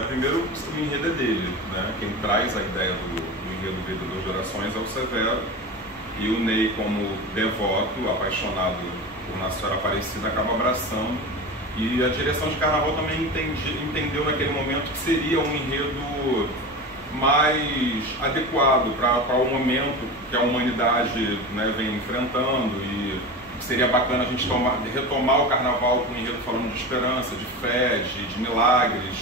Primeiro, o enredo é dele, né? Quem traz a ideia do enredo Vida das Gerações é o Severo, e o Ney, como devoto, apaixonado por Nossa Senhora Aparecida, acaba abraçando. E a direção de Carnaval também entendeu naquele momento que seria um enredo mais adequado para o momento que a humanidade, né, vem enfrentando, e seria bacana a gente retomar o Carnaval com um enredo falando de esperança, de fé, de milagres.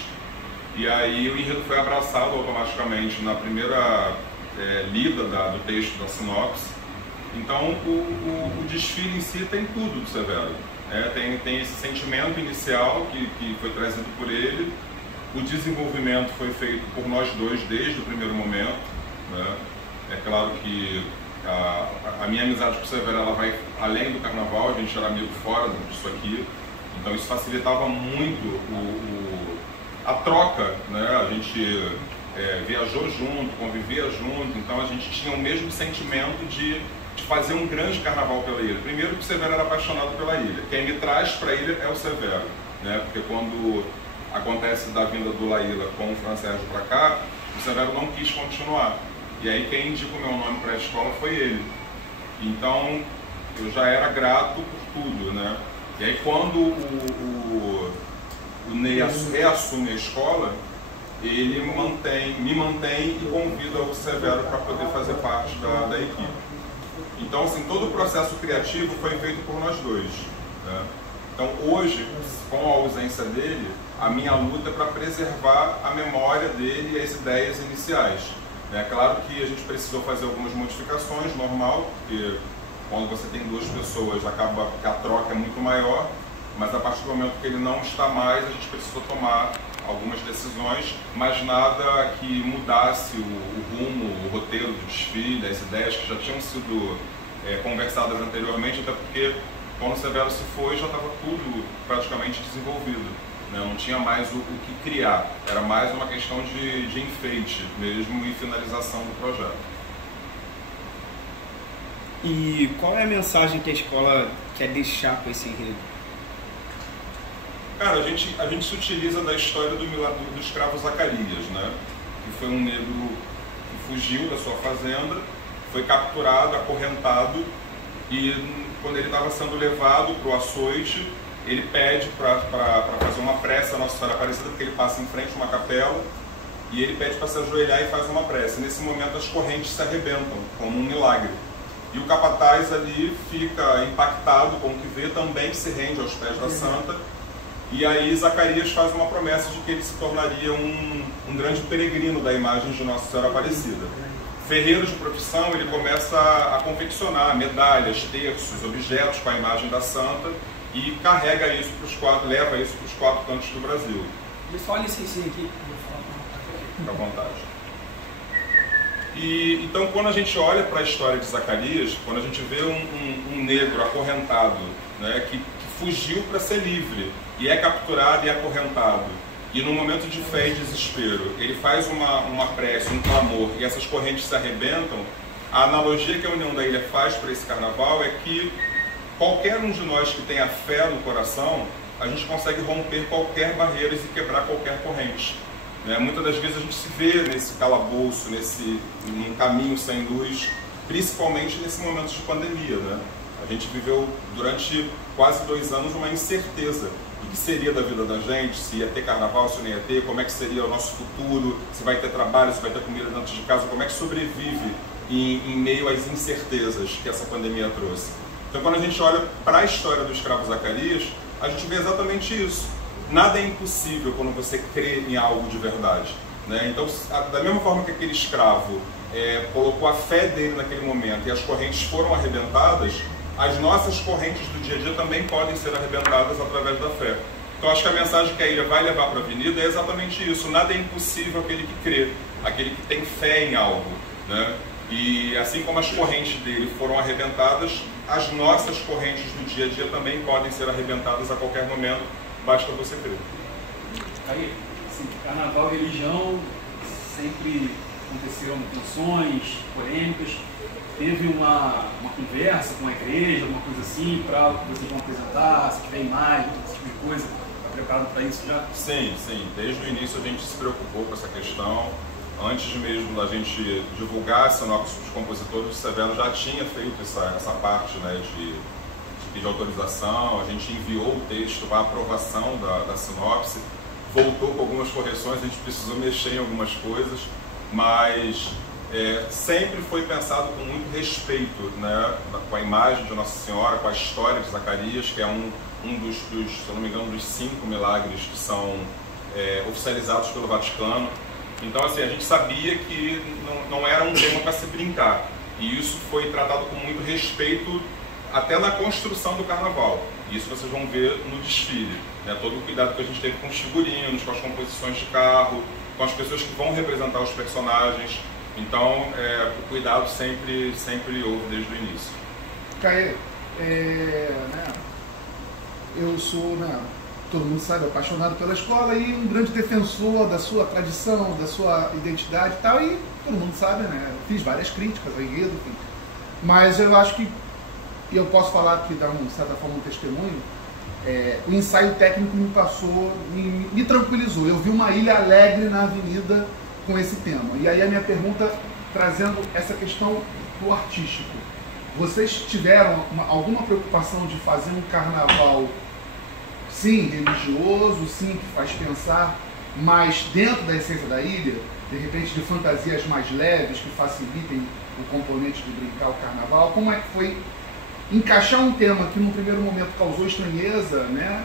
E aí o enredo foi abraçado automaticamente na primeira lida do texto da sinopse. Então o desfile em si tem tudo do Severo. Tem esse sentimento inicial que foi trazido por ele. O desenvolvimento foi feito por nós dois desde o primeiro momento, né? É claro que a minha amizade com o Severo, ela vai além do Carnaval, a gente era amigo fora disso aqui, então isso facilitava muito a troca, né? A gente viajou junto, convivia junto, então a gente tinha o mesmo sentimento de fazer um grande carnaval pela ilha. Primeiro que o Severo era apaixonado pela ilha, quem me traz para a ilha é o Severo, né? Porque quando acontece da vinda do Laíla com o Fran Sérgio para cá, o Severo não quis continuar. E aí quem indicou o meu nome para a escola foi ele. Então eu já era grato por tudo, né? E aí quando o Ney reassume a escola, ele me mantém e convida o Severo para poder fazer parte da equipe. Então, assim, todo o processo criativo foi feito por nós dois, né? Então, hoje, com a ausência dele, a minha luta é para preservar a memória dele e as ideias iniciais. É claro que a gente precisou fazer algumas modificações, normal, porque quando você tem duas pessoas, acaba que a troca é muito maior, mas a partir do momento que ele não está mais, a gente precisou tomar algumas decisões, mas nada que mudasse o rumo, o roteiro do desfile, as ideias que já tinham sido conversadas anteriormente, até porque quando o Severo se foi, já estava tudo praticamente desenvolvido, né? Não tinha mais o que criar, era mais uma questão de enfeite mesmo e finalização do projeto. E qual é a mensagem que a escola quer deixar com esse enredo? Cara, a gente se utiliza da história do escravo Zacarias, né? Que foi um negro que fugiu da sua fazenda, foi capturado, acorrentado, e quando ele estava sendo levado para o açoite, ele pede para fazer uma prece a Nossa Senhora Aparecida, porque ele passa em frente a uma capela, e ele pede para se ajoelhar e faz uma prece. Nesse momento as correntes se arrebentam, como um milagre. E o capataz ali fica impactado com o que vê, também se rende aos pés da santa. E aí Zacarias faz uma promessa de que ele se tornaria um grande peregrino da imagem de Nossa Senhora Aparecida. Ferreiro de profissão, ele começa a confeccionar medalhas, terços, objetos com a imagem da santa e carrega isso leva isso para os 4 cantos do Brasil. Só licencinha aqui. Fica à vontade. E então, quando a gente olha para a história de Zacarias, quando a gente vê um negro acorrentado, né, que fugiu para ser livre, e é capturado e acorrentado, e no momento de fé e desespero, ele faz uma prece, um clamor, e essas correntes se arrebentam, a analogia que a União da Ilha faz para esse carnaval é que qualquer um de nós que tenha fé no coração, a gente consegue romper qualquer barreira e quebrar qualquer corrente, né? Muitas das vezes a gente se vê nesse calabouço, num caminho sem luz, principalmente nesse momento de pandemia, né? A gente viveu durante quase 2 anos uma incerteza do que seria da vida da gente, se ia ter carnaval, se não ia ter, como é que seria o nosso futuro, se vai ter trabalho, se vai ter comida dentro de casa, como é que sobrevive em meio às incertezas que essa pandemia trouxe. Então, quando a gente olha para a história do escravo Zacarias, a gente vê exatamente isso. Nada é impossível quando você crê em algo de verdade, né? Então, da mesma forma que aquele escravo colocou a fé dele naquele momento e as correntes foram arrebentadas, as nossas correntes do dia a dia também podem ser arrebentadas através da fé. Então, acho que a mensagem que a ilha vai levar para a avenida é exatamente isso. Nada é impossível aquele que crê, aquele que tem fé em algo, né? E assim como as correntes dele foram arrebentadas, as nossas correntes do dia a dia também podem ser arrebentadas a qualquer momento, basta você crer. Aí, assim, carnaval e religião sempre aconteceram tensões, polêmicas. Teve uma conversa com a igreja, alguma coisa assim, para vocês vão apresentar, se tiver imagem, esse tipo de coisa, preparado para isso já? Sim, sim. Desde o início a gente se preocupou com essa questão. Antes mesmo da gente divulgar a sinopse dos compositores, o Severo já tinha feito essa parte, né, de pedir autorização. A gente enviou o texto para aprovação da sinopse, voltou com algumas correções, a gente precisou mexer em algumas coisas, mas sempre foi pensado com muito respeito, né, com a imagem de Nossa Senhora, com a história de Zacarias, que é um dos, se eu não me engano, dos 5 milagres que são oficializados pelo Vaticano. Então, assim, a gente sabia que não era um tema para se brincar, e isso foi tratado com muito respeito até na construção do carnaval. Isso vocês vão ver no desfile, né? Todo o cuidado que a gente teve com os figurinos, com as composições de carro, com as pessoas que vão representar os personagens. Então, o cuidado sempre houve desde o início. Caê, eu sou, todo mundo sabe, apaixonado pela escola e um grande defensor da sua tradição, da sua identidade e tal, e todo mundo sabe, né? Fiz várias críticas ao enredo, enfim. Mas eu acho que, e eu posso falar que dá, de certa forma, um testemunho, o ensaio técnico me passou, me tranquilizou. Eu vi uma ilha alegre na avenida com esse tema. E aí a minha pergunta, trazendo essa questão do artístico. Vocês tiveram alguma preocupação de fazer um carnaval, sim, religioso, sim, que faz pensar, mas dentro da essência da ilha, de repente de fantasias mais leves, que facilitem o componente de brincar o carnaval? Como é que foi encaixar um tema que no primeiro momento causou estranheza, né,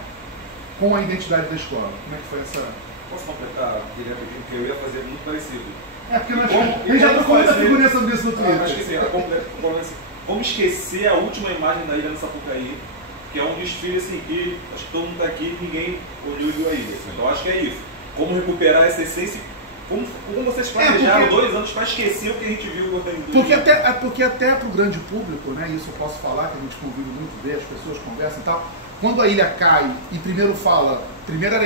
com a identidade da escola? Como é que foi essa... Posso completar direto aqui, porque eu ia fazer muito parecido. Porque a gente já trocou muita figurinha sobre isso no Twitter. Acho que sim, vamos esquecer a última imagem da ilha no Sapucaí, que é um desfile assim, que acho que todo mundo está aqui e ninguém olhou e viu a ilha. Então acho que é isso. Como recuperar essa essência, como vocês planejaram 2 anos para esquecer o que a gente viu. Porque até para o grande público, né, isso eu posso falar, que a gente convive muito, vê, as pessoas conversam e tal, quando a ilha cai e primeiro era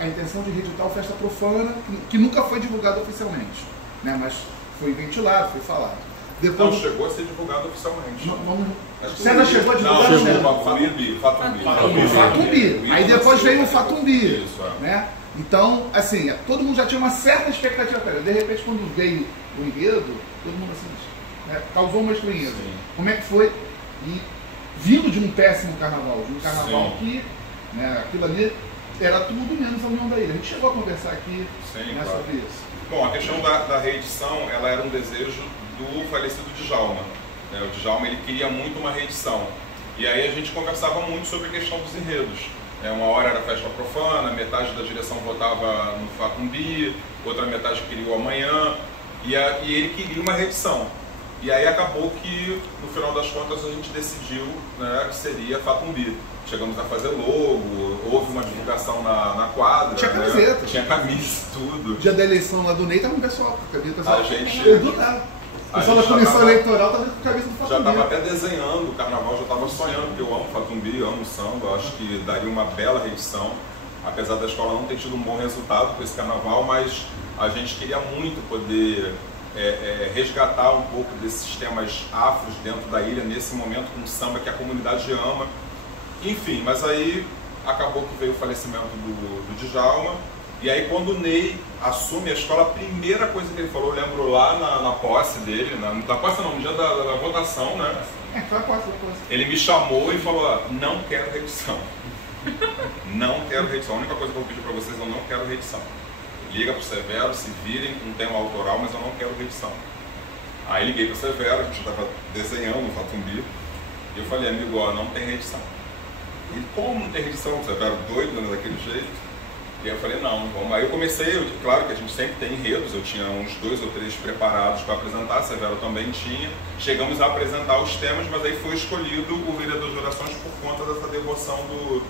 a intenção de reeditar Festa Profana, que nunca foi divulgada oficialmente, né, mas foi ventilado, foi falado. Depois, não chegou a ser divulgado oficialmente. César chegou a divulgar? Não, chegou Fatumbi. Aí depois veio o Fatumbi. Isso, né? Então, assim, todo mundo já tinha uma certa expectativa. De repente, quando veio o enredo, todo mundo assim, né, causou uma estranheza. Como é que foi? E vindo de um péssimo carnaval, de um carnaval que, né, aquilo ali era tudo menos a União da Ilha. A gente chegou a conversar aqui, né, claro, sobre isso. Bom, a questão da reedição, ela era um desejo do falecido Djalma. O Djalma, ele queria muito uma reedição. E aí a gente conversava muito sobre a questão dos enredos. Uma hora era Festa Profana, metade da direção votava no Fatumbi, outra metade queria o Amanhã, e ele queria uma reedição. E aí acabou que, no final das contas, a gente decidiu, né, que seria Fatumbi. Chegamos a fazer logo, houve uma divulgação na quadra. Tinha camiseta. Tinha camisa, tudo. Dia da eleição lá do Ney, tava um pessoal com a camisa. A gente... do nada. O pessoal da comissão eleitoral estava com a cabeça do Fatumbi. Já estava até desenhando o carnaval, já estava sonhando, porque eu amo Fatumbi, amo samba, acho que daria uma bela reedição, apesar da escola não ter tido um bom resultado com esse carnaval, mas a gente queria muito poder resgatar um pouco desses temas afros dentro da ilha, nesse momento com o samba que a comunidade ama. Enfim, mas aí acabou que veio o falecimento do Djalma. E aí quando o Ney assume a escola, a primeira coisa que ele falou, eu lembro lá na posse dele, na posse não, no dia da votação, né? Foi a posse. Ele me chamou e falou, não quero reedição. Não quero reedição. A única coisa que eu vou pedir para vocês, eu não quero reedição. Liga pro Severo, se virem com um tema autoral, mas eu não quero reedição. Aí liguei pro Severo, a gente estava desenhando o Fatumbi, e eu falei, amigo, não tem reedição. Ele, como não tem reedição? O Severo doido, né, daquele jeito. E aí eu falei, não, vamos. Aí eu comecei, claro que a gente sempre tem enredos, eu tinha uns 2 ou 3 preparados para apresentar, a Severo também tinha. Chegamos a apresentar os temas, mas aí foi escolhido o vereador de orações por conta dessa devoção do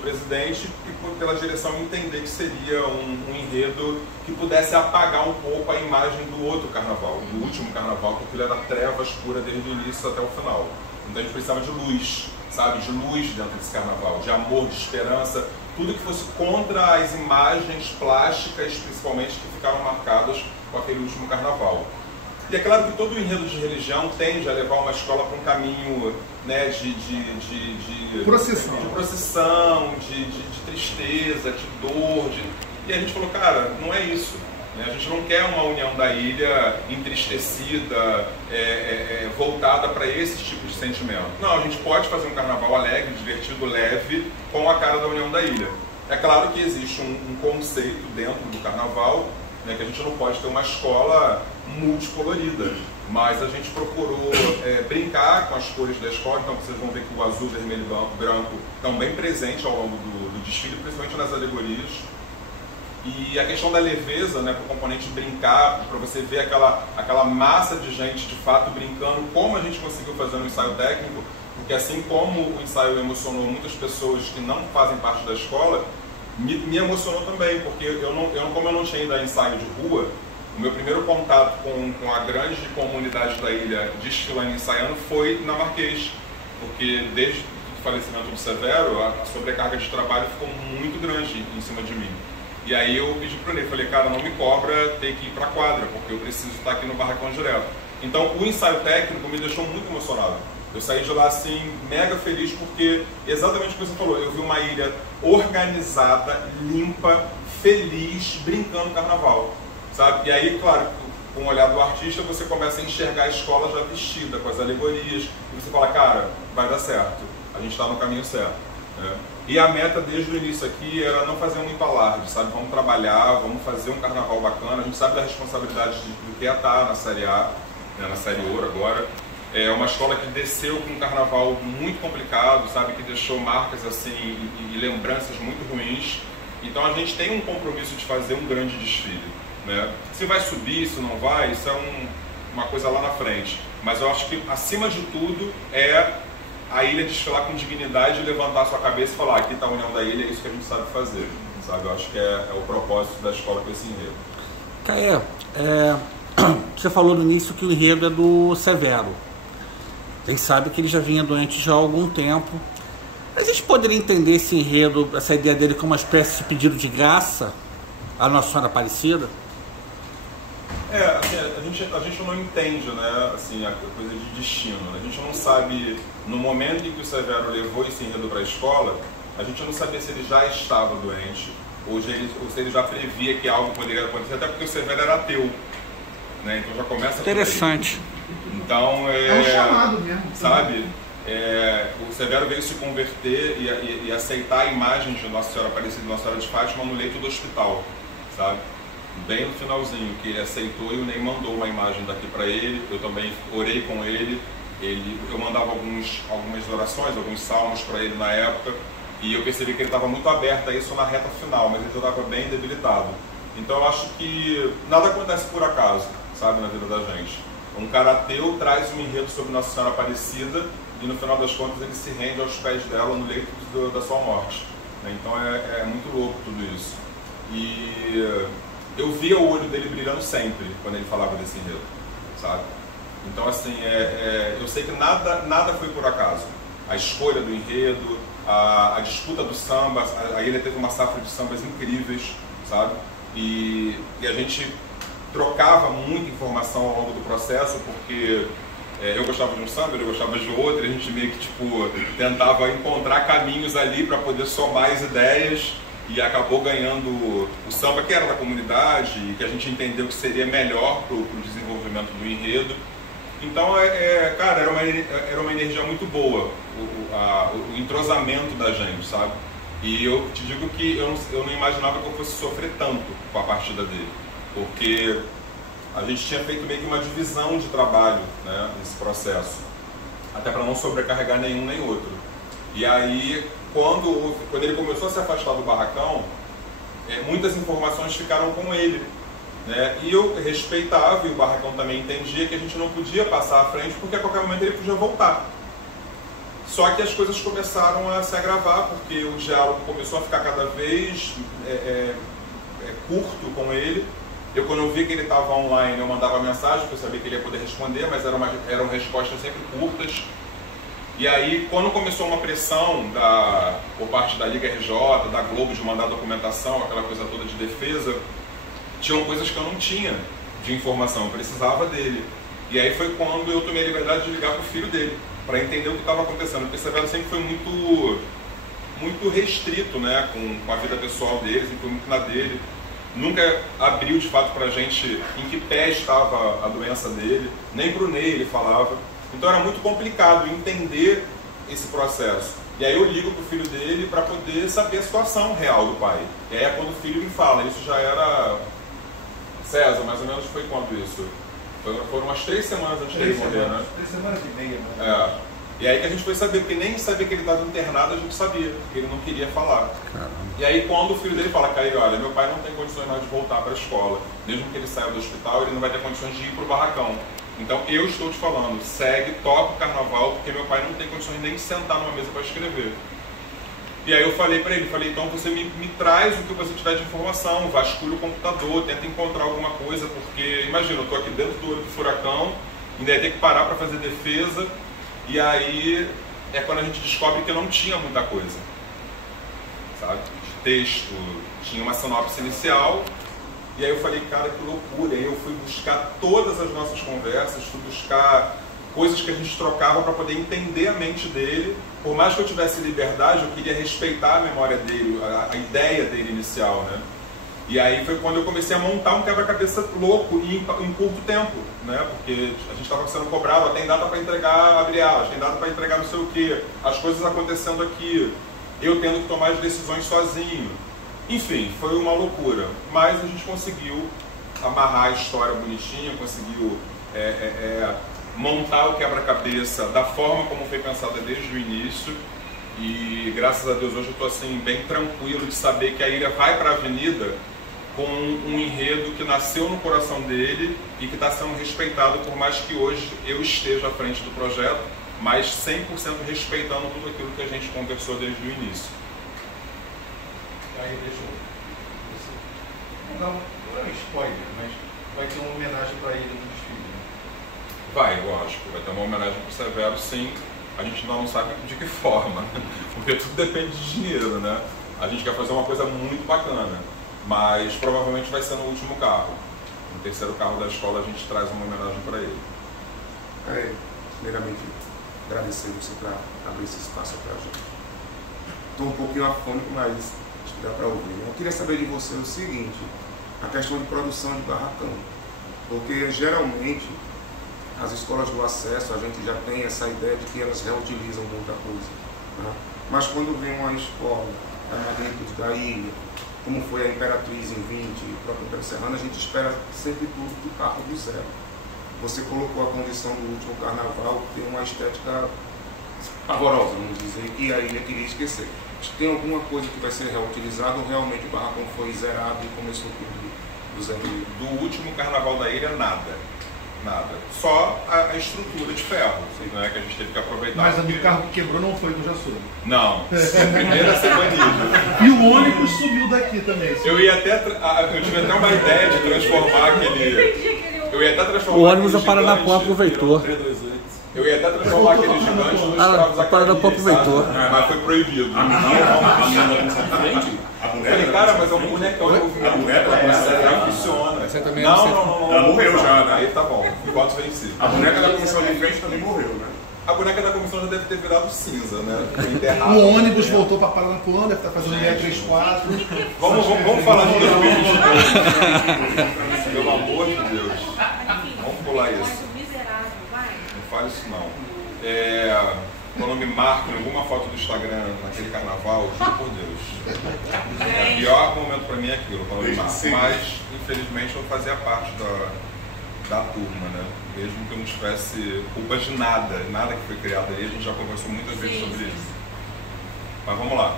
presidente e pela direção entender que seria um enredo que pudesse apagar um pouco a imagem do outro carnaval, do último carnaval, que aquilo era trevas pura desde o início até o final. Então a gente precisava de luz, sabe, de luz dentro desse carnaval, de amor, de esperança, tudo que fosse contra as imagens plásticas, principalmente, que ficaram marcadas com aquele último carnaval. E é claro que todo enredo de religião tende a levar uma escola para um caminho, né, de procissão, de tristeza, de dor. E a gente falou, cara, não é isso. Né? A gente não quer uma união da ilha entristecida, voltada para esse tipo de sentimento. Não, a gente pode fazer um carnaval alegre, divertido, leve, com a cara da união da ilha. É claro que existe um conceito dentro do carnaval, né, que a gente não pode ter uma escola multicolorida, mas a gente procurou brincar com as cores da escola, então vocês vão ver que o azul, vermelho e branco estão bem presentes ao longo do desfile, principalmente nas alegorias. E a questão da leveza, né, para o componente brincar, para você ver aquela massa de gente de fato brincando, como a gente conseguiu fazer no ensaio técnico, porque assim como o ensaio emocionou muitas pessoas que não fazem parte da escola, me emocionou também, porque como eu não tinha ainda ensaio de rua, o meu primeiro contato com a grande comunidade da ilha desfilando e ensaiando foi na Marquês, porque desde o falecimento do Severo, a sobrecarga de trabalho ficou muito grande em cima de mim. E aí eu pedi para o Ney, falei, cara, não me cobra ter que ir para a quadra, porque eu preciso estar aqui no barracão direto. Então o ensaio técnico me deixou muito emocionado. Eu saí de lá assim, mega feliz, porque exatamente o que você falou, eu vi uma ilha organizada, limpa, feliz, brincando carnaval, sabe? E aí, claro, com o olhar do artista, você começa a enxergar a escola já vestida, com as alegorias, e você fala, cara, vai dar certo, a gente está no caminho certo, né? E a meta desde o início aqui era não fazer muito alarde, sabe? Vamos trabalhar, vamos fazer um carnaval bacana, a gente sabe da responsabilidade do que é estar na Série A, né, na Série Ouro agora. É uma escola que desceu com um carnaval muito complicado, sabe? Que deixou marcas assim e lembranças muito ruins. Então a gente tem um compromisso de fazer um grande desfile, né? Se vai subir, se não vai, isso é uma coisa lá na frente. Mas eu acho que acima de tudo é a ilha desfilar com dignidade, levantar a sua cabeça e falar, aqui está a união da ilha, é isso que a gente sabe fazer, sabe? Eu acho que é o propósito da escola com esse enredo. Caê, você falou no início que o enredo é do Severo. Vocês sabem que ele já vinha doente já há algum tempo. A gente poderia entender esse enredo, essa ideia dele como uma espécie de pedido de graça à Nossa Senhora Aparecida? Assim, a gente não entende, né, assim, a coisa de destino. A gente não sabe, no momento em que o Severo levou esse enredo para a escola, a gente não sabia se ele já estava doente ou se ele já previa que algo poderia acontecer, até porque o Severo era ateu, né, então já começa interessante. Então, é um chamado mesmo, sabe? O Severo veio se converter e aceitar a imagem de Nossa Senhora Aparecida e Nossa Senhora de Fátima no leito do hospital, sabe? Bem no finalzinho, que ele aceitou e o Ney mandou uma imagem daqui para ele, eu também orei com ele, eu mandava algumas orações, alguns salmos para ele na época, e eu percebi que ele estava muito aberto a isso na reta final, mas ele já estava bem debilitado. Então eu acho que nada acontece por acaso, sabe, na vida da gente. Um cara ateu traz um enredo sobre Nossa Senhora Aparecida e no final das contas ele se rende aos pés dela no leito da sua morte. Então é muito louco tudo isso. E eu via o olho dele brilhando sempre quando ele falava desse enredo, sabe? Então assim, eu sei que nada foi por acaso. A escolha do enredo, a disputa do samba, a ilha teve uma safra de sambas incríveis, sabe? E a gente trocava muita informação ao longo do processo, porque eu gostava de um samba, ele gostava de outro, e a gente meio que tentava encontrar caminhos ali para poder somar as ideias, e acabou ganhando o samba que era da comunidade, e que a gente entendeu que seria melhor para o desenvolvimento do enredo. Então, cara, era uma energia muito boa, o entrosamento da gente, sabe? E eu te digo que eu não imaginava que eu fosse sofrer tanto com a partida dele, porque a gente tinha feito meio que uma divisão de trabalho, né, nesse processo, até para não sobrecarregar nenhum nem outro. E aí, quando ele começou a se afastar do barracão, muitas informações ficaram com ele, né? E eu respeitava, e o barracão também entendia que a gente não podia passar à frente, porque a qualquer momento ele podia voltar. Só que as coisas começaram a se agravar, porque o diálogo começou a ficar cada vez curto com ele. Quando eu vi que ele estava online, eu mandava mensagem, porque eu sabia que ele ia poder responder, mas eram respostas sempre curtas. E aí, quando começou uma pressão por parte da Liga RJ, da Globo, de mandar documentação, aquela coisa toda de defesa, tinham coisas que eu não tinha de informação, eu precisava dele. E aí foi quando eu tomei a liberdade de ligar para o filho dele, para entender o que estava acontecendo. Porque Severo sempre foi muito restrito, né, com a vida pessoal dele, sempre foi muito na dele. Nunca abriu de fato para a gente em que pé estava a doença dele, nem para o Ney ele falava. Então era muito complicado entender esse processo. E aí eu ligo para o filho dele para poder saber a situação real do pai. E aí é quando o filho me fala, isso já era... César, mais ou menos foi quando isso? Foram umas 3 semanas antes dele morrer, né? 3 semanas e meia, né? É. E aí que a gente foi saber, porque nem saber que ele estava internado a gente sabia, porque ele não queria falar. Caramba. E aí quando o filho dele fala, Caio, olha, meu pai não tem condições mais de voltar para a escola, mesmo que ele saia do hospital, ele não vai ter condições de ir para o barracão. Então eu estou te falando, segue, toca o carnaval, porque meu pai não tem condições nem de sentar numa mesa para escrever. E aí eu falei para ele, então você me traz o que você tiver de informação, vasculha o computador, tenta encontrar alguma coisa, porque imagina, eu estou aqui dentro do olho do furacão, ainda ia ter que parar para fazer defesa, e aí é quando a gente descobre que não tinha muita coisa, sabe? Texto, tinha uma sinopse inicial, e aí eu falei, cara, que loucura. E aí eu fui buscar todas as nossas conversas, fui buscar coisas que a gente trocava para poder entender a mente dele. Por mais que eu tivesse liberdade, eu queria respeitar a memória dele, a ideia dele inicial, né? E aí foi quando eu comecei a montar um quebra-cabeça louco em curto tempo, né? Porque a gente estava sendo cobrado, tem data para entregar abre alas, tem data para entregar não sei o quê, as coisas acontecendo aqui, eu tendo que tomar as decisões sozinho. Enfim, foi uma loucura, mas a gente conseguiu amarrar a história bonitinha, conseguiu montar o quebra-cabeça da forma como foi pensada desde o início. E graças a Deus hoje eu estou assim, bem tranquilo de saber que a ilha vai para a avenida com um enredo que nasceu no coração dele e que está sendo respeitado, por mais que hoje eu esteja à frente do projeto, mas 100% respeitando tudo aquilo que a gente conversou desde o início. Aí deixa eu... Não é um spoiler, mas vai ter uma homenagem para ele no desfile, né? Vai, lógico, vai ter uma homenagem para o Severo, sim. A gente ainda não sabe de que forma, porque tudo depende de dinheiro, né? A gente quer fazer uma coisa muito bacana, mas provavelmente vai ser no último carro. No terceiro carro da escola a gente traz uma homenagem para ele. Primeiramente, agradecer você por abrir esse espaço para a gente. Estou um pouquinho afônico, mas acho que dá para ouvir. Eu queria saber de você o seguinte, a questão de produção de barracão, porque geralmente as escolas do acesso, a gente já tem essa ideia de que elas reutilizam muita coisa, né? Mas quando vem uma escola da magnitude da ilha, como foi a Imperatriz em 20 e o próprio Império Serrano, a gente espera sempre tudo do carro do zero. Você colocou a condição do último carnaval, que tem uma estética pavorosa, vamos dizer, que a ilha queria esquecer. Tem alguma coisa que vai ser reutilizada ou realmente o barracão foi zerado e começou tudo do zero? Do último carnaval da ilha, nada. Nada. Só a estrutura de ferro, né, que a gente teve que aproveitar. Mas a do carro que quebrou não foi do Jaçu. Não. Primeiro a ser banido. E o ônibus sumiu daqui também. Eu tive até uma ideia de transformar aquele... Eu ia até transformar o ônibus a Paranapuã aproveitou. Eu ia até transformar aquele gigante nos escravos a Paranapuã aproveitou. Mas foi proibido. A menina da comissão de frente? A Falei, boneca? cara, mas é um bonecão. A boneca da comissão de frente? Funciona. Você também Não. Ela morreu já, né? Aí tá bom. Enquanto venci. A boneca da comissão de frente também morreu, né? A boneca da comissão já deve ter virado cinza, né? Foi enterrada. O ônibus voltou para Paranapuã, deve estar fazendo 634. Vamos falar de 2022. Pelo amor de Deus. Vamos pular isso. Não fale isso não. Quando me marcam em alguma foto do Instagram naquele carnaval, juro por Deus. O pior momento pra mim é aquilo, quando me marcam. Mas, infelizmente, eu fazia parte da turma, né? Mesmo que eu não tivesse culpa de nada que foi criado ali, a gente já conversou muitas vezes sobre isso. Mas vamos lá.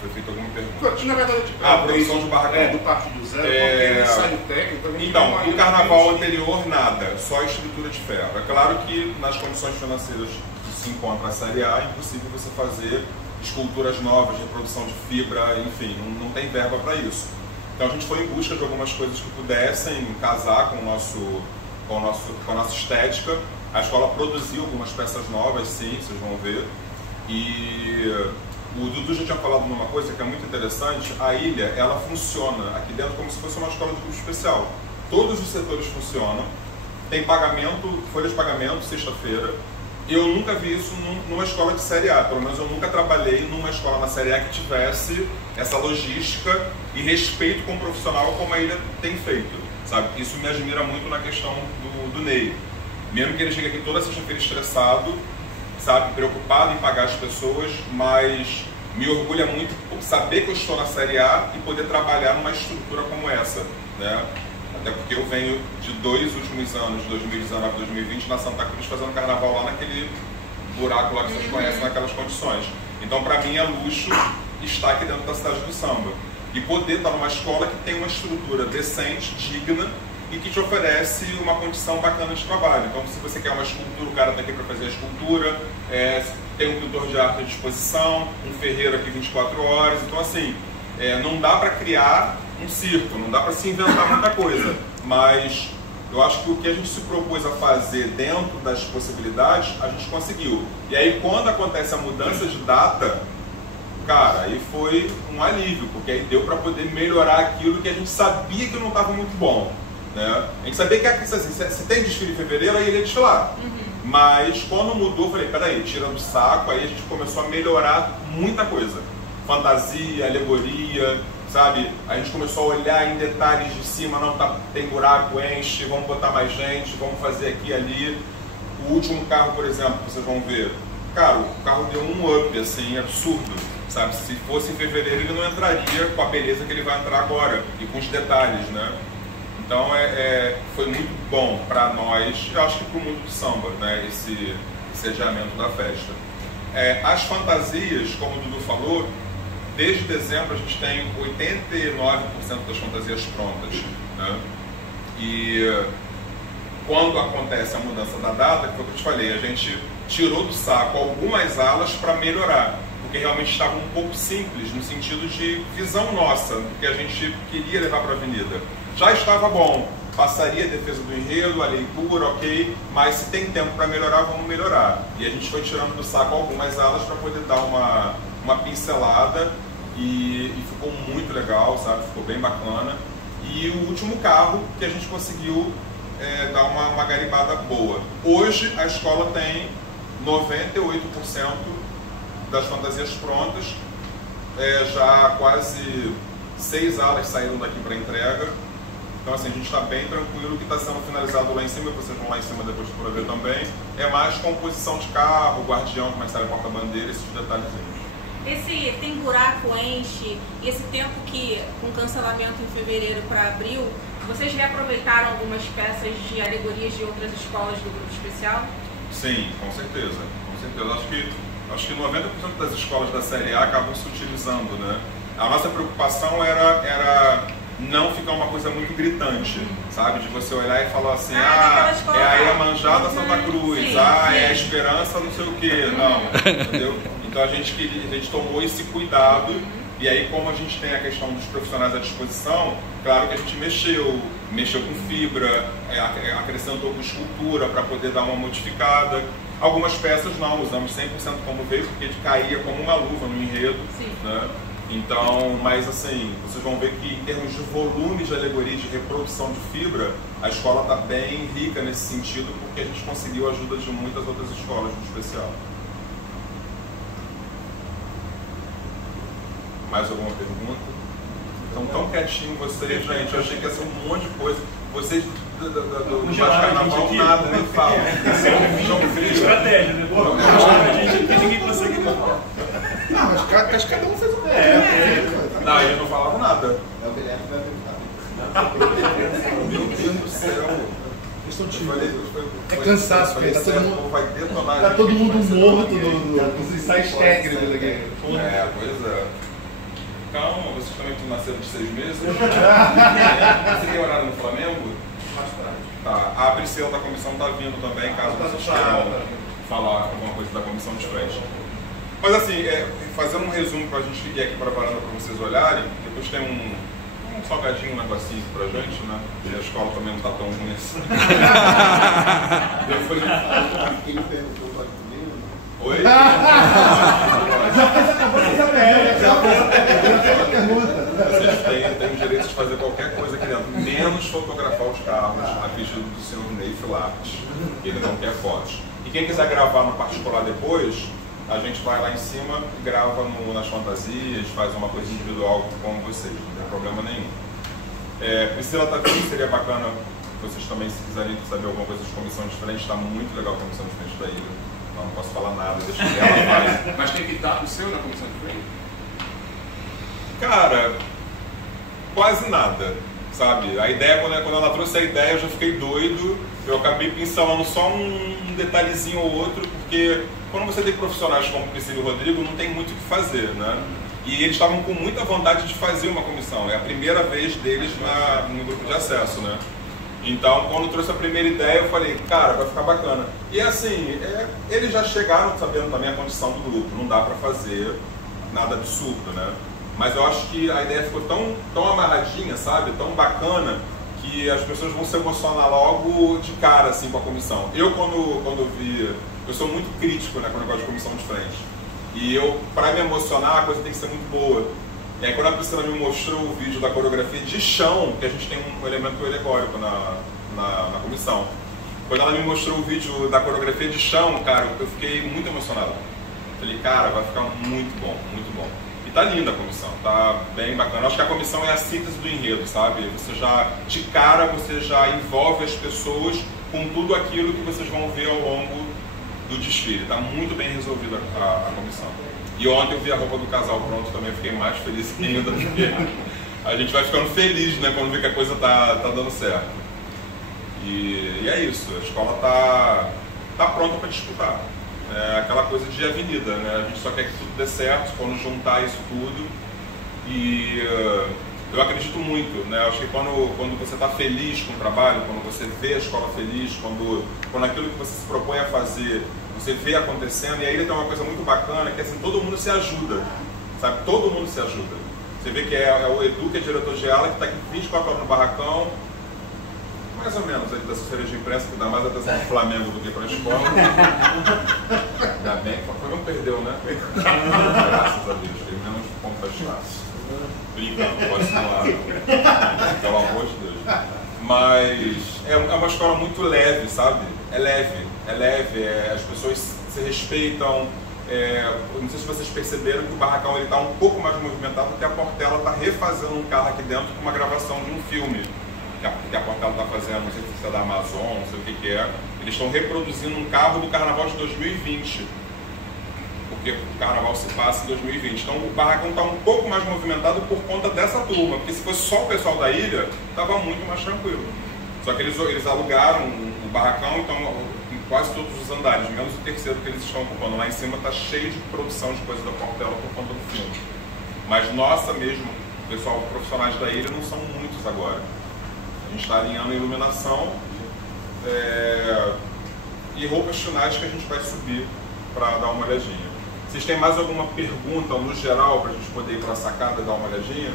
Foi feita alguma pergunta? Na verdade, a produção de barracão. Do parque do zero, qualquer ensaio técnico. Então, do carnaval anterior, nada, só estrutura de ferro. É claro que nas condições financeiras que se encontra a Série A, é impossível você fazer esculturas novas, reprodução de fibra, enfim, não tem verba para isso. Então a gente foi em busca de algumas coisas que pudessem casar com a nossa estética. A escola produziu algumas peças novas, sim, vocês vão ver. E o Dudu já tinha falado numa coisa que é muito interessante. A ilha, ela funciona aqui dentro como se fosse uma escola de grupo especial. todos os setores funcionam, tem pagamento, folha de pagamento, sexta-feira. Eu nunca vi isso numa escola de Série A, pelo menos eu nunca trabalhei numa escola na Série A que tivesse essa logística e respeito com o profissional como a Ilha tem feito, sabe? Isso me admira muito na questão do Ney. Mesmo que ele chegue aqui toda sexta-feira estressado, sabe, preocupado em pagar as pessoas, mas me orgulha muito saber que eu estou na Série A e poder trabalhar numa estrutura como essa, né? Até porque eu venho de 2 últimos anos, 2019 e 2020, na Santa Cruz, fazendo carnaval lá naquele buraco lá que vocês conhecem, naquelas condições. Então, para mim, é luxo estar aqui dentro da cidade do samba. E poder estar numa escola que tem uma estrutura decente, digna, e que te oferece uma condição bacana de trabalho. Então, se você quer uma escultura, o cara está aqui para fazer a escultura, tem um pintor de arte à disposição, um ferreiro aqui 24 horas. Então, assim, não dá para criar um circo, não dá para se inventar muita coisa, mas eu acho que o que a gente se propôs a fazer dentro das possibilidades, a gente conseguiu. E aí, quando acontece a mudança de data, cara, aí foi um alívio, porque aí deu para poder melhorar aquilo que a gente sabia que não estava muito bom, né? A gente sabia que assim, se tem desfile em fevereiro, aí ele ia desfilar. Mas quando mudou, eu falei, peraí, tira do saco, aí a gente começou a melhorar muita coisa. Fantasia, alegoria, sabe? A gente começou a olhar em detalhes de cima, não, tem buraco, enche, vamos botar mais gente, vamos fazer aqui e ali. O último carro, por exemplo, vocês vão ver, cara, o carro deu um up, assim, absurdo, sabe? Se fosse em fevereiro, ele não entraria com a beleza que ele vai entrar agora, e com os detalhes, né? Então, foi muito bom para nós, eu acho que para o mundo do samba, né? Esse adiamento da festa. As fantasias, como o Dudu falou, desde dezembro a gente tem 89% das fantasias prontas, né? E quando acontece a mudança da data, que foi o que eu te falei, a gente tirou do saco algumas alas para melhorar, porque realmente estava um pouco simples no sentido de visão nossa, do que a gente queria levar para a avenida. Já estava bom, passaria a defesa do enredo, a leitura, ok, mas se tem tempo para melhorar, vamos melhorar. E a gente foi tirando do saco algumas alas para poder dar uma pincelada e ficou muito legal, sabe? Ficou bem bacana. E o último carro que a gente conseguiu dar uma garibada boa. Hoje a escola tem 98% das fantasias prontas, já quase 6 alas saíram daqui para entrega. Então assim, a gente está bem tranquilo, que está sendo finalizado lá em cima, vocês vão lá em cima depois para ver também. É mais composição de carro, guardião, como é que sai a porta-bandeira, esses detalhezinhos. Esse tem buraco, enche, esse tempo que com cancelamento em fevereiro para abril, vocês reaproveitaram algumas peças de alegorias de outras escolas do grupo especial? Sim, com certeza. Acho que 90% das escolas da Série A acabam se utilizando, né? A nossa preocupação era não ficar uma coisa muito gritante, sabe? De você olhar e falar assim, é a Iemanjá da Santa Cruz, sim, é a Esperança não sei o quê, não, entendeu? Então a gente tomou esse cuidado, e aí como a gente tem a questão dos profissionais à disposição, claro que a gente mexeu com fibra, acrescentou com escultura para poder dar uma modificada. Algumas peças não, usamos 100% como veio, porque caía como uma luva no enredo, né? Então, mas assim, vocês vão ver que em termos de volume de alegoria, de reprodução de fibra, a escola está bem rica nesse sentido, porque a gente conseguiu a ajuda de muitas outras escolas no especial. Mais alguma pergunta? Estão tão quietinho vocês, gente. Eu achei que ia ser um monte de coisa. Vocês do carnaval nada, nem falam. Estratégia, né? A gente ninguém consegue falar. Não, mas cada um fez um Não, eles não falavam nada. É o Guilherme que vai perguntar. Meu Deus do céu. É cansaço, porque vai detonar. tá todo mundo morto nos ensaios técnicos aqui. Pois é. Calma, vocês também estão nascendo de 6 meses? Você tem horário no Flamengo? Mais tarde. Tá. A Priscila da comissão está vindo também, caso vocês queiram falar alguma coisa da comissão de festa. Mas assim, fazendo um resumo para a gente ir aqui para a varanda para vocês olharem, depois tem um salgadinho, um negocinho pra gente, né? E a escola também não está tão ruim assim. Quem perguntou pode comer? Oi? Vocês têm o direito de fazer qualquer coisa aqui dentro, menos fotografar os carros a pedido do senhor Ney Filares, que ele não quer fotos. E quem quiser gravar no particular depois, a gente vai lá em cima, grava nas fantasias, faz uma coisa individual com vocês, não tem problema nenhum. Priscila tá vindo, seria bacana vocês também, se quiserem saber alguma coisa de comissão diferente, está muito legal a comissão diferente da ilha. Então, não posso falar nada, deixa que ela vai. Mas tem que estar o seu na comissão de frente? Cara, quase nada, sabe? A ideia, quando ela trouxe a ideia, eu já fiquei doido. Eu acabei pincelando só um detalhezinho ou outro, porque quando você tem profissionais como Priscila e Rodrigo, não tem muito o que fazer, né? E eles estavam com muita vontade de fazer uma comissão. É a primeira vez deles no grupo de acesso, né? Então, quando trouxe a primeira ideia, eu falei, cara, vai ficar bacana. E assim, eles já chegaram sabendo também a condição do grupo. Não dá pra fazer nada absurdo, né? Mas eu acho que a ideia ficou tão amarradinha, sabe? Tão bacana, que as pessoas vão se emocionar logo de cara, assim, com a comissão. Eu, quando vi... Eu sou muito crítico, né, quando eu gosto de comissão de frente. E pra me emocionar, a coisa tem que ser muito boa. E aí, quando a Priscila me mostrou o vídeo da coreografia de chão, que a gente tem um elemento alegórico na comissão. Quando ela me mostrou o vídeo da coreografia de chão, cara, eu fiquei muito emocionado. Falei, cara, vai ficar muito bom, muito bom. E tá linda a comissão, tá bem bacana. Acho que a comissão é a síntese do enredo, sabe? Você já, de cara, você já envolve as pessoas com tudo aquilo que vocês vão ver ao longo do desfile. Tá muito bem resolvida a comissão. E ontem eu vi a roupa do casal pronto também, eu fiquei mais feliz ainda, porque a gente vai ficando feliz, né, quando vê que a coisa tá dando certo. E é isso, a escola tá pronta para disputar. É aquela coisa de avenida, né? A gente só quer que tudo dê certo, quando juntar isso tudo. E eu acredito muito, né? Acho que quando você está feliz com o trabalho, quando você vê a escola feliz, quando aquilo que você se propõe a fazer, você vê acontecendo, e aí ele tem uma coisa muito bacana, que assim, todo mundo se ajuda, sabe? Todo mundo se ajuda. Você vê que é o Edu, que é diretor de ala, que está aqui 24 horas no barracão, mais ou menos, ali da assessoria de imprensa, que dá mais atenção pro Flamengo do que para a escola. Ainda bem que o Flamengo perdeu, né? Graças a Deus, tem menos pontos fáceis. Brincando, pode ser lá, pelo amor de Deus. Mas é uma escola muito leve, sabe? É leve, as pessoas se respeitam. Não sei se vocês perceberam que o barracão está um pouco mais movimentado, porque a Portela está refazendo um carro aqui dentro com uma gravação de um filme que a Portela está fazendo, não sei se é da Amazon, não sei o que é. Eles estão reproduzindo um carro do Carnaval de 2020, porque o Carnaval se passa em 2020. Então o barracão está um pouco mais movimentado por conta dessa turma, porque se fosse só o pessoal da ilha, estava muito mais tranquilo. Só que eles alugaram o barracão, então em quase todos os andares, menos o terceiro que eles estão ocupando. Lá em cima está cheio de produção de coisa da Portela por conta do filme. Mas nossa mesmo, o pessoal, profissionais da ilha, não são muitos agora. A gente está alinhando a iluminação e roupas finais que a gente vai subir para dar uma olhadinha. Vocês têm mais alguma pergunta no geral para a gente poder ir para a sacada e dar uma olhadinha?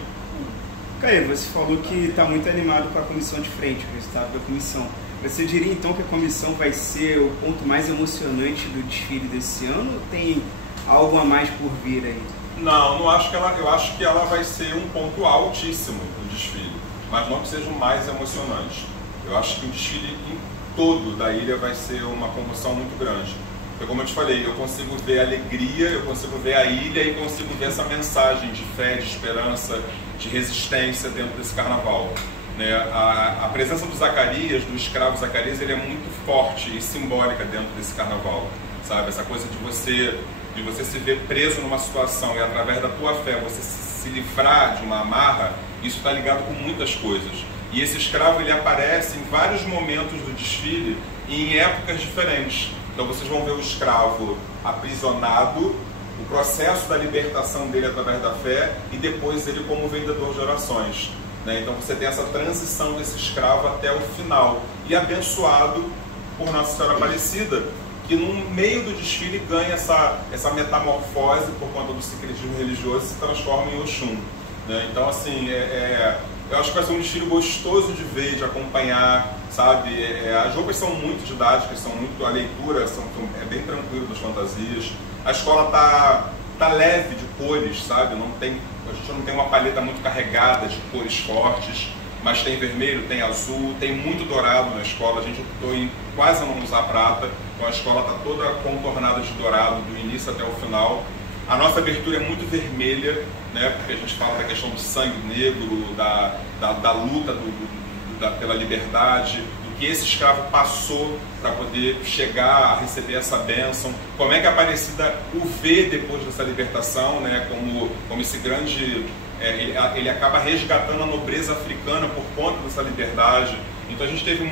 Caio, você falou que está muito animado com a comissão de frente, o resultado da comissão. Você diria então que a comissão vai ser o ponto mais emocionante do desfile desse ano ou tem algo a mais por vir aí? Não acho que eu acho que ela vai ser um ponto altíssimo do desfile, mas não que seja o mais emocionante. Eu acho que o desfile em todo da ilha vai ser uma comoção muito grande. Porque, como eu te falei, eu consigo ver a alegria, eu consigo ver a ilha e consigo ver essa mensagem de fé, de esperança, de resistência dentro desse carnaval. Né? A presença do Zacarias, do escravo Zacarias, ele é muito forte e simbólica dentro desse carnaval. Sabe? Essa coisa de você se ver preso numa situação e através da tua fé você se livrar de uma amarra, isso está ligado com muitas coisas. E esse escravo ele aparece em vários momentos do desfile e em épocas diferentes. Então vocês vão ver o escravo aprisionado, o processo da libertação dele através da fé e depois ele como vendedor de orações. Né? Então você tem essa transição desse escravo até o final. E abençoado por Nossa Senhora Aparecida, que no meio do desfile ganha essa metamorfose por conta do sincretismo religioso e se transforma em Oxum. Né? Então assim, eu acho que vai ser um desfile gostoso de ver, de acompanhar, sabe? As roupas são muito didáticas, a leitura é bem tranquila das fantasias. A escola tá leve de cores, sabe? A gente não tem uma paleta muito carregada de cores fortes, mas tem vermelho, tem azul, tem muito dourado na escola. A gente optou em quase não usar prata, então a escola está toda contornada de dourado, do início até o final. A nossa abertura é muito vermelha, né, porque a gente fala da questão do sangue negro, da luta pela liberdade, do que esse escravo passou para poder chegar a receber essa bênção, como é que a Aparecida o vê depois dessa libertação, né, como esse grande... ele acaba resgatando a nobreza africana por conta dessa liberdade. Então a gente teve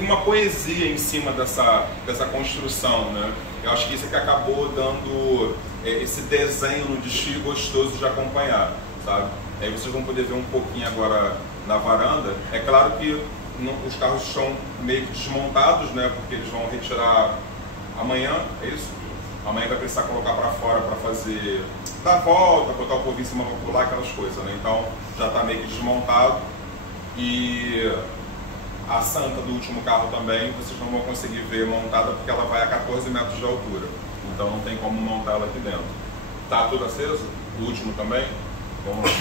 uma poesia em cima dessa construção, né? Eu acho que isso é que acabou dando esse desenho no desfile gostoso de acompanhar, sabe? Aí vocês vão poder ver um pouquinho agora na varanda. É claro que os carros estão meio que desmontados, né? Porque eles vão retirar amanhã, é isso? Amanhã vai precisar colocar para fora para fazer dar a volta, botar o povo em cima para pular, aquelas coisas, né? Então já está meio que desmontado. E a santa do último carro também vocês não vão conseguir ver montada porque ela vai a 14 metros de altura, então não tem como montar ela aqui dentro. Tá tudo aceso? O último também? Vamos lá.